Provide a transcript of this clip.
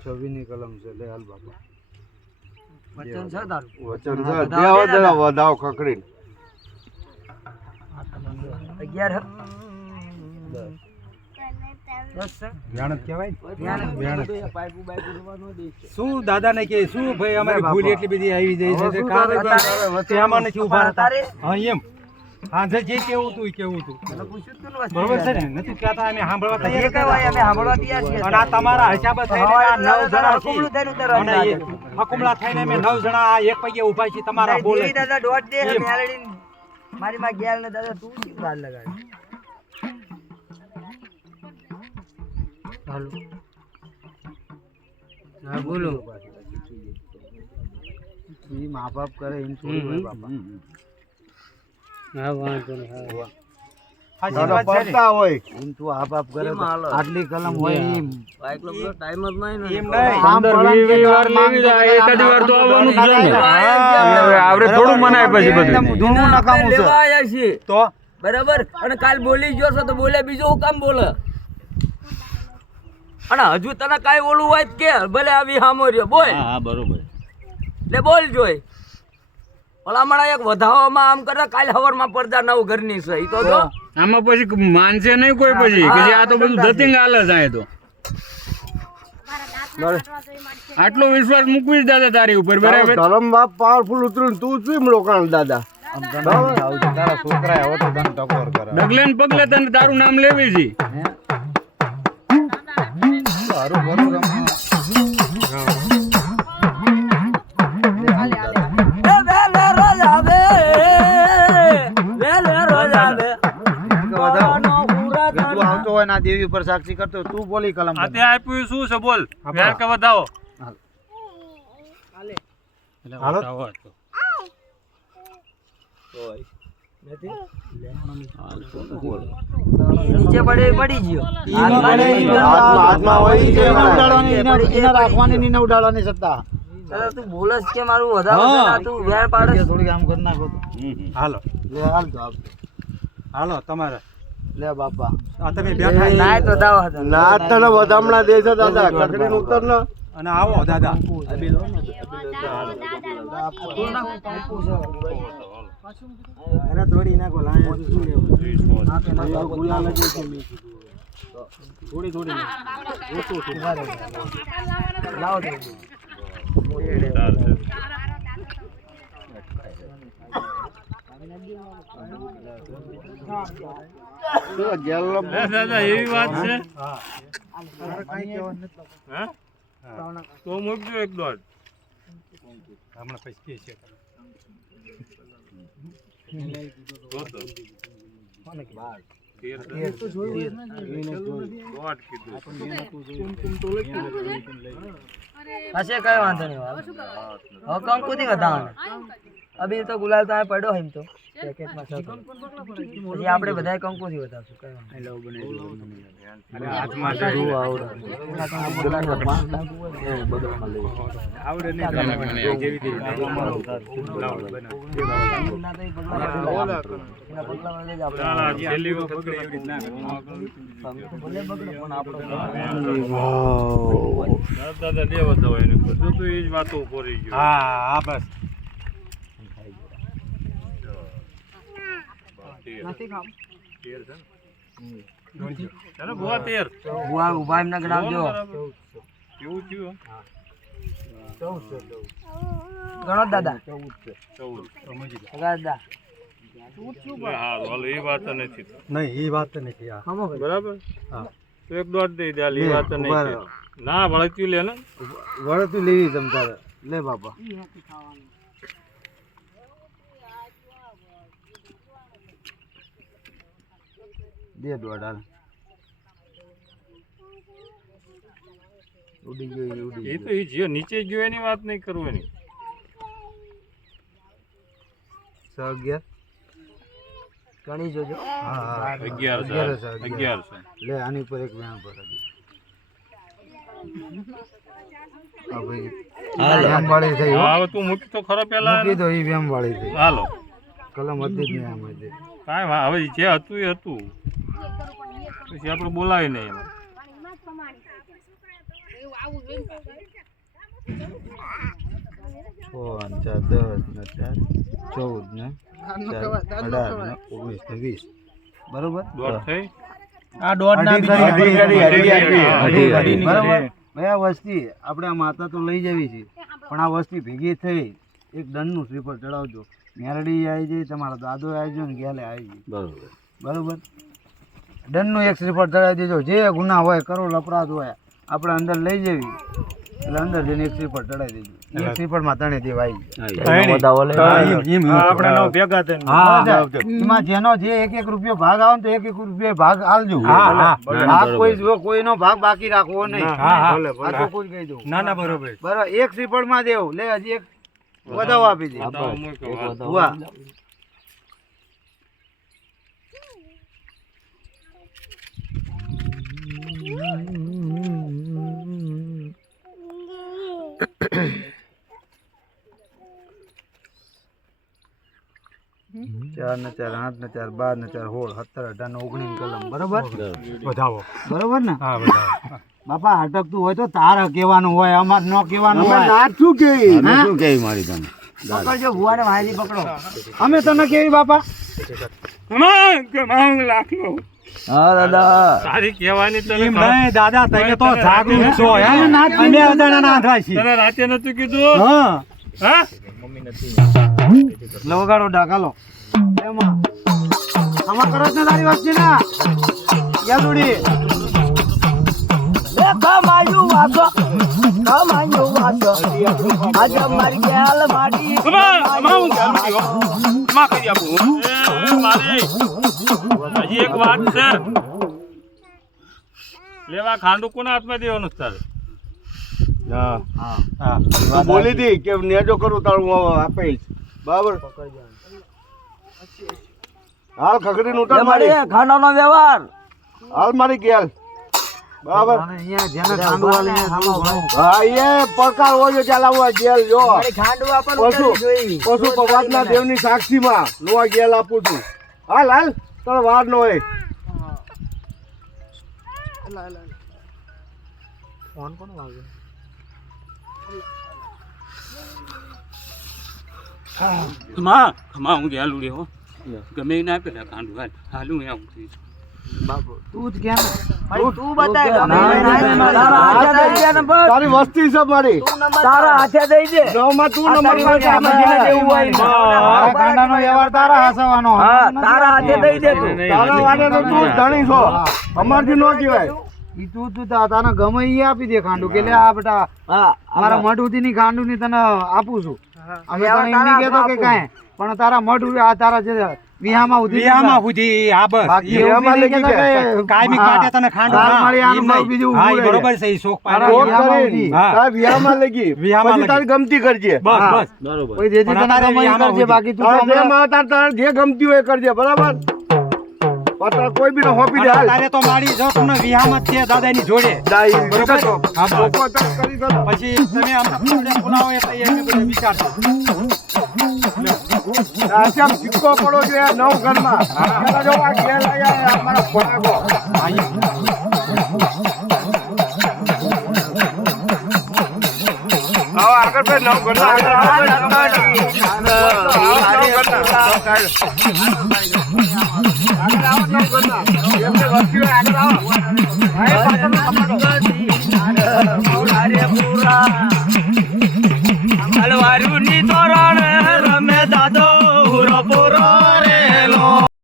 છવ્વીની કલમ છે લે હાલ બાપા. વચન છે તારું? વચન છે. દેવા દેવા વધાવ ખકડી અગિયાર દસ શું દાદાને કે શું ભાઈ અમારી. ભૂલ એટલી બધી આવી જાય છે હવે તે શું કાં કરે? તો તારે વચન? તેમાં નથી ઊભા હતા હા એમ. હાજે જે કેવું તું બરોબર છે ને? નથી કહેતા અમે સાંભળવા તૈયાર કઈ અમે સાંભળવા તૈયાર છીએ. અને આ તમારા હિસાબે થઈને આ નવ જણા હકુમલું થઈને ઉતારવાનું અને હકુમલા થઈને અમે નવ જણા આ એક પગે ઊભા છીએ તમારા બોલે. દાદા દોઢ દે. મારી માં ગેલ ને દાદા તું શી લગાડી? હાલો. હા બોલો. ઈ મા બાપ કરે એમ થોડી હોય બાપા. હા વાંધો નહીં હા? પડતા હોય. એમ તું આ બાપ કરે એમ તો હાલો. આટલી કલમ હોય એમ. ટાઈમ જ નહીં એમ વાર લેવી જાય એકાદી વાર તો આવવાનું જ છે. આવડે થોડું મનાય પછી બધું. ધૂણું નકામું છે. તો? બરાબર? અને કાલ બોલી ગયો છો તો બોલે બીજું હું કામ બોલે? અને હજુ તને કાંઈ ઓલું હોય કે ભલે આવી હામો રહ્યો બોલ હા બરોબર એટલે બોલ જોઈ ઓલા હમણાં એક વધાવામાં આમ કરે કાલ હવારમાં પડદા નવ ઘરની છે ઈ તો જો આમાં પછી માનશે નહીં કોઈ પછી કે આ તો બધું ધતિંગ હાલે જાય તો આટલો વિશ્વાસ મૂકવી દાદા તારી ઉપર બરાબર ધરમ બાપ પાવરફુલ ઉતર્યું તું શું એમ રોકાણ દાદા તારા છોકરા હવે તો તને ટકોર કરે ડગલે પગલે તને તારું નામ લેવી છે હારું ભરું આવતો હોય ના દેવી ઉપર સાક્ષી કરતો તું બોલી કલમ આપ્યું શું છે બોલ? વ્યાર કે વધાવો? હાલો. નીચે પડે પડી ગયો હાથમાં હોય છે, એને રાખવાની ને ઉડાડવાની સત્તા દાદા તું બોલસ કે મારું વધારે છે ને આ તું વેર પાડે થોડીક આમ કરી નાખો હાલો લે હાલ તો હાલો તમારે લે બાપા આ તમે બેઠા છો. તો દાવા હતા ના તને વધામણા દે છે દાદા કકડીને ઉતર ને અને આવો દાદા અરે તોડી નાખો લાયા શું લેવું? આ છે મેં થોડી થોડી ઓછું. લાવો એવી વાત છે. હા? હા. તો મૂકજો એક દોઢ. હમણાં પછી કે છે. હશે કઈ વાંધો નહીં હવે કંકુ થી વધારવાનું અભી તો ગુલાલ તો આ પડ્યો એમ તો. પેકેટમાં. પછી આપણે બધા કંકુ થી વધારશું કઈ વાંધો નહીં. હાથમાં છે. આવડે. તમને. જેવી દાદા દેવા દવા એને તો એ જ વાતો પડી ગયો. હા હા બસ. તેર છે ને? ચાલો બુઆ તેર ઊભા ઊભા એમના ગણાવજો. કેવું થયું? ગણો દાદા ચૌદ દાદા. હા હાલો એ વાત નથી તો. નહીં એ વાત નથી આ ખમો ભાઈ. બરાબર? હા. એક દોઢ દઈ દે લે, વાત નહીં ના વળતું લે ને. વળતું લેવી તમ તારે. લે બાપા. દે દોડાલ ઉડી ગયો ઉડી એ તો એ જે નીચે ગયો એની વાત નહીં કરવાની. છ અગિયાર. ગણી જોજો. હા હા. અગિયાર છે અગિયાર છે, અગિયાર છે. લે આની પર એક વ્યાણ પર થઈ હવે તું મૂકી તો ખરો પેલા મૂકી દો એ વ્યામ વાળી થઈ. હાલો. કલમ હતી જ નહીં આમાં જે. કાંઈ હવે જે હતું એ હતું. પછી આપણે બોલાવી નહીં એમાં. છ ચાર દસ ને ચાર ચૌદ ને અઢાર ને ઓગણીસ ને વીસ. બરોબર? આ દોઢ ના. બરોબર? ભાઈ આ વસ્તી આપણે આ માતા તો લઈ જવી છે પણ આ વસ્તી ભેગી થઈ. એક દંડનું શ્રીફળ ચડાવજો. મેરડી આવી જાય તમારા દાદો આવી જાય ને ગેલે આવી જાય બરોબર. બરોબર? દંડનું એક રિપોર્ટ ચડાવી દેજો. જે ગુના હોય કરોડ અપરાધ હોય આપણે અંદર લઈ જવી. એટલે અંદર જઈને એક રિપોર્ટ ચડાવી દેજો. એક શ્રીફળમાં ત્રણે દેવ આવી એમાં જેનો જે એક એક રૂપિયો ભાગ આવે ને તો એક એક રૂપિયો ભાગ આલજો. ભાગ કોઈ કોઈનો ભાગ બાકી રાખવો નહીં. ના ના બરોબર. બરાબર. એક શ્રીફળમાં દેવું. લે હજી એક વધાવો આપી દે. ચાર ને ચાર આઠ ને ચાર બાર ને ચાર સોળ સત્તર અઢાર ને ઓગણીસ કલમ. બરોબર? વધાવો બરોબર ને? હા વધાવો બાપા અટકતું હોય તો તારે કહેવાનું હોય અમાર ન કહેવાનું હોય. અમે શું કે મારી તને? પકડજો ભુવાને વાયરી પકડો. અમે તને કેવી બાપા? કે. હા દાદા. તારી કહેવાની તને એમ ખબર- નહીં દાદા તમે તો જાગૃત છો હે? અમે અજાણા ના આંધળા છીએ તને રાતે નતું કીધું? હા. ડાકાલો એમાં આમાં કરો ને તારી વસ્તી ના યાદુડી એ કમાયું વાસો કમાયું વાસો આજે મારી ગેલ મારી આમાં- આમાં હું કહેવાનું છું, હો. કરી આપું. મારી. હજી એક વાત છે. લેવા ખાંડુ કોના હાથમાં દેવાનું તારે? બોલી હતી કે નેજો કરું તારું આપે બરાબર? હાલ ખગડી એ મારી ખાંડાનો વ્યવહાર. હાલ મારી ગેલ. બરાબર. હા એ પડકાર હોય છે ચાલ આવું આ ગેલ જો. પશુ પશુ ભગવાનના દેવની સાક્ષીમાં આ ગેલ આપું છું. હાલ હાલ તારો વાર ન હોય. માં માં હું ગયેલું રે હો. ગમે ના પેલા ખાંડુ હાલ. હાલું એ આવું છું. તું જ તું બતાય તારા હાથે દઈ દે ને બસ. તારી વસ્તી છે મારી. તારા હાથે દઈ દે. નવમાં તું નંબર વ્યવહાર તારા હસવાનો તારા હાથે દઈ દે. તું. તારા વાડે તો તું ધણી છો. અમારથી ન કહેવાય ઈ તું તું તારા ગમે એ આપી દે ખાંડું કે લે આ બેટા હા મારા મઢુથી ની ખાંડુ ની તને આપું છું. અમે તો એમ નહીં કહેતો કે કાંઈ પણ તારા મઢ આ તારા જે વિહામાં ઉધી વિહામાં ઉધી આ બસ. બાકી વિહામાં બી નહીં લખી કહેતો કે- કાયમિક હા. માટે તને ખાંડું ના, મળી ઈ બીજું હા. બરોબર છે ઈ શોખ તારા પાડે. વિહામાં. હા. વિહામાં લઈ વિહામાં પછી તારી ગમતી કરજે. બસ બસ. બરોબર. કોઈ પણ તને તારે ગમે ઈ વિહામાં કરજે બાકી તું તારા હમણાં- જેમાં તાર જે ગમતી હોય કરજે બરાબર? પાછા કોઈ બી હોપી દે તારે તો મારી જો તમને વિહામાં છે દાદાની જોડે બરોબર તો. હા. પછી તમે આમ બોલાવો એટલે એ અમે બધા વિચારશું આ જેમ સિક્કો પડો છે નવ ઘરમાં જો આ ઘેર આયા અમારા ફટાકો આવો આગળ ભાઈ નવ ઘરના તલવારું ની તોરણ